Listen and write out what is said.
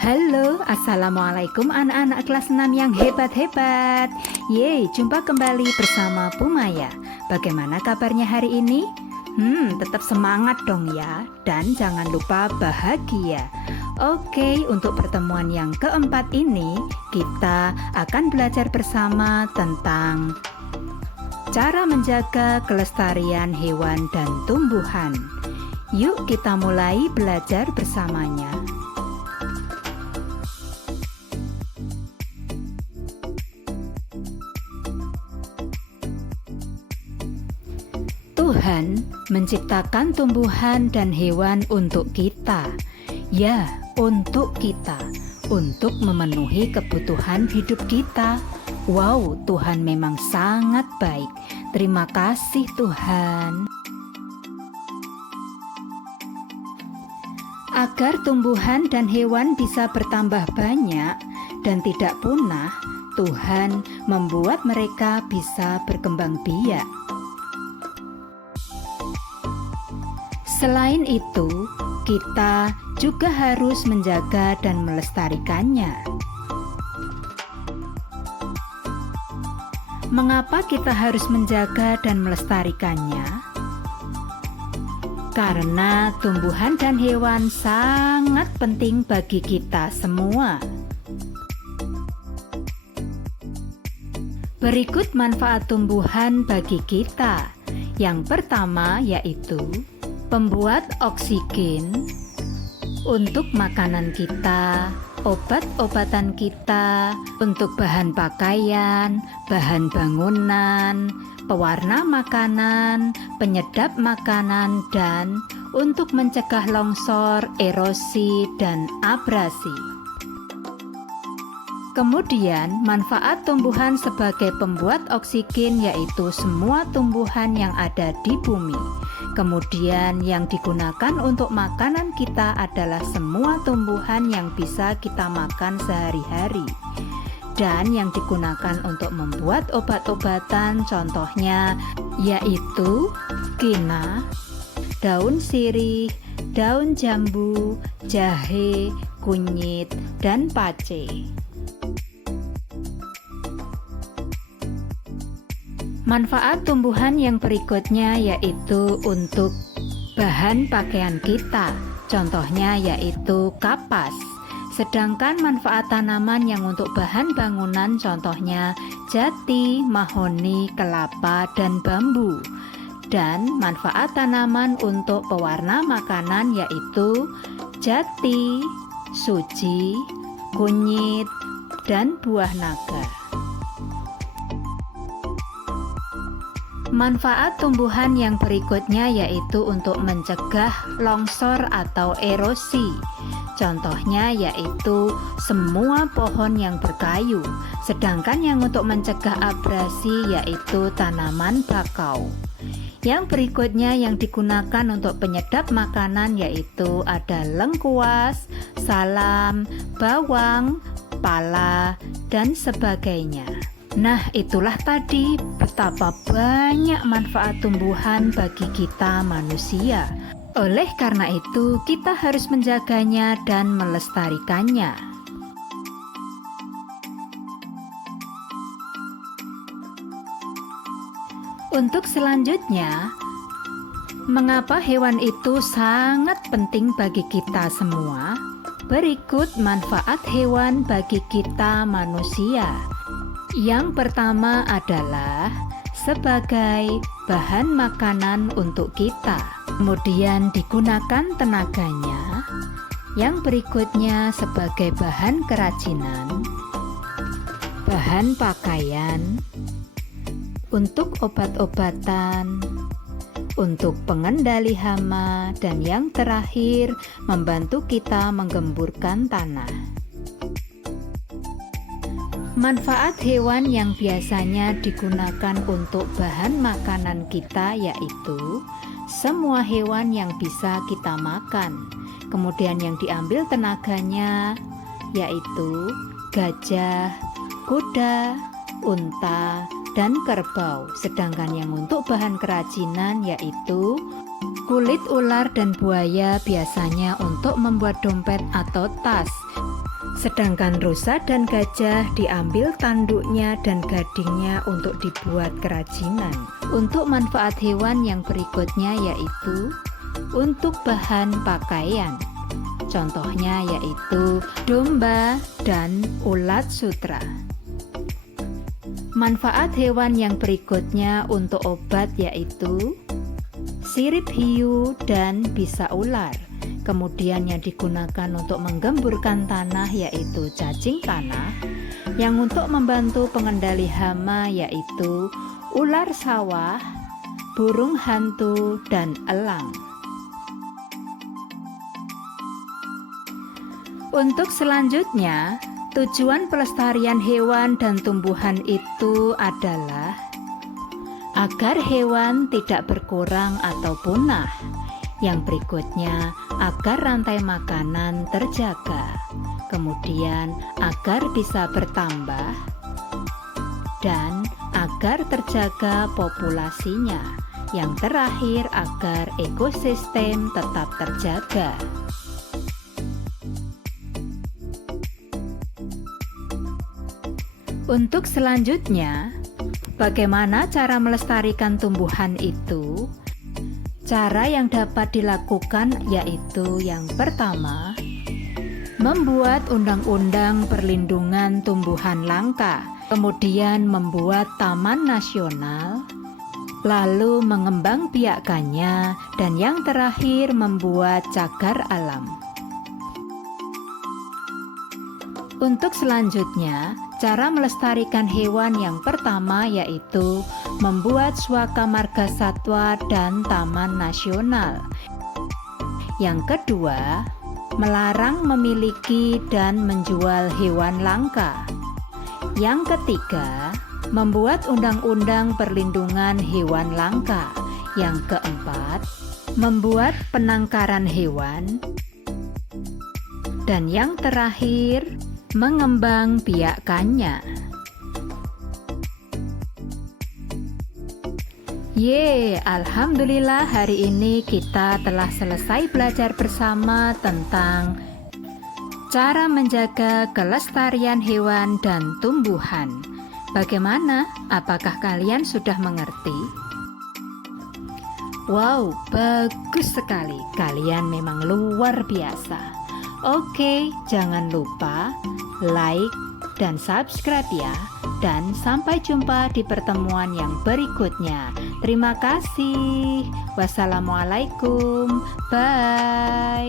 Halo, Assalamualaikum anak-anak kelas 6 yang hebat-hebat. Yeay, jumpa kembali bersama Bu Maya. Bagaimana kabarnya hari ini? Tetap semangat dong ya. Dan jangan lupa bahagia. Oke, untuk pertemuan yang keempat ini, kita akan belajar bersama tentang cara menjaga kelestarian hewan dan tumbuhan. Yuk kita mulai belajar bersamanya. Tuhan menciptakan tumbuhan dan hewan untuk kita. Ya, untuk kita, untuk memenuhi kebutuhan hidup kita. Wow, Tuhan memang sangat baik. Terima kasih Tuhan. Agar tumbuhan dan hewan bisa bertambah banyak dan tidak punah, Tuhan membuat mereka bisa berkembang biak. Selain itu, kita juga harus menjaga dan melestarikannya. Mengapa kita harus menjaga dan melestarikannya? Karena tumbuhan dan hewan sangat penting bagi kita semua. Berikut manfaat tumbuhan bagi kita. Yang pertama yaitu pembuat oksigen untuk makanan kita, obat-obatan kita, untuk bahan pakaian, bahan bangunan, pewarna makanan, penyedap makanan, dan untuk mencegah longsor, erosi, dan abrasi. Kemudian, manfaat tumbuhan sebagai pembuat oksigen yaitu semua tumbuhan yang ada di bumi. Kemudian yang digunakan untuk makanan kita adalah semua tumbuhan yang bisa kita makan sehari-hari. Dan yang digunakan untuk membuat obat-obatan contohnya yaitu kina, daun sirih, daun jambu, jahe, kunyit, dan pace. Manfaat tumbuhan yang berikutnya yaitu untuk bahan pakaian kita, contohnya yaitu kapas. Sedangkan manfaat tanaman yang untuk bahan bangunan contohnya jati, mahoni, kelapa, dan bambu. Dan manfaat tanaman untuk pewarna makanan yaitu jati, suji, kunyit, dan buah naga. Manfaat tumbuhan yang berikutnya yaitu untuk mencegah longsor atau erosi. Contohnya yaitu semua pohon yang berkayu. Sedangkan yang untuk mencegah abrasi yaitu tanaman bakau. Yang berikutnya yang digunakan untuk penyedap makanan yaitu ada lengkuas, salam, bawang, pala, dan sebagainya. Nah, itulah tadi betapa banyak manfaat tumbuhan bagi kita manusia. Oleh karena itu, kita harus menjaganya dan melestarikannya. Untuk selanjutnya, mengapa hewan itu sangat penting bagi kita semua? Berikut manfaat hewan bagi kita manusia. Yang pertama adalah sebagai bahan makanan untuk kita, kemudian digunakan tenaganya. Yang berikutnya sebagai bahan kerajinan, bahan pakaian, untuk obat-obatan, untuk pengendali hama, dan yang terakhir membantu kita menggemburkan tanah. Manfaat hewan yang biasanya digunakan untuk bahan makanan kita yaitu semua hewan yang bisa kita makan. Kemudian yang diambil tenaganya yaitu gajah, kuda, unta, dan kerbau. Sedangkan yang untuk bahan kerajinan yaitu kulit ular dan buaya biasanya untuk membuat dompet atau tas. Sedangkan rusa dan gajah diambil tanduknya dan gadingnya untuk dibuat kerajinan. Untuk manfaat hewan yang berikutnya yaitu untuk bahan pakaian. Contohnya yaitu domba dan ulat sutra. Manfaat hewan yang berikutnya untuk obat yaitu sirip hiu dan bisa ular. Kemudian yang digunakan untuk menggemburkan tanah yaitu cacing tanah. Yang untuk membantu pengendali hama yaitu ular sawah, burung hantu, dan elang. Untuk selanjutnya, tujuan pelestarian hewan dan tumbuhan itu adalah agar hewan tidak berkurang atau punah. Yang berikutnya, agar rantai makanan terjaga. Kemudian, agar bisa bertambah. Dan agar terjaga populasinya. Yang terakhir, agar ekosistem tetap terjaga. Untuk selanjutnya, bagaimana cara melestarikan tumbuhan itu? Cara yang dapat dilakukan yaitu yang pertama, membuat undang-undang perlindungan tumbuhan langka, kemudian membuat taman nasional, lalu mengembangbiakannya, dan yang terakhir membuat cagar alam. Untuk selanjutnya, cara melestarikan hewan yang pertama yaitu membuat swaka marga satwa dan taman nasional. Yang kedua, melarang memiliki dan menjual hewan langka. Yang ketiga, membuat undang-undang perlindungan hewan langka. Yang keempat, membuat penangkaran hewan. Dan yang terakhir, mengembangbiakannya. Alhamdulillah hari ini kita telah selesai belajar bersama tentang cara menjaga kelestarian hewan dan tumbuhan. Bagaimana? Apakah kalian sudah mengerti? Wow, bagus sekali. Kalian memang luar biasa. Oke, jangan lupa like dan subscribe ya. Dan sampai jumpa di pertemuan yang berikutnya. Terima kasih. Wassalamualaikum. Bye.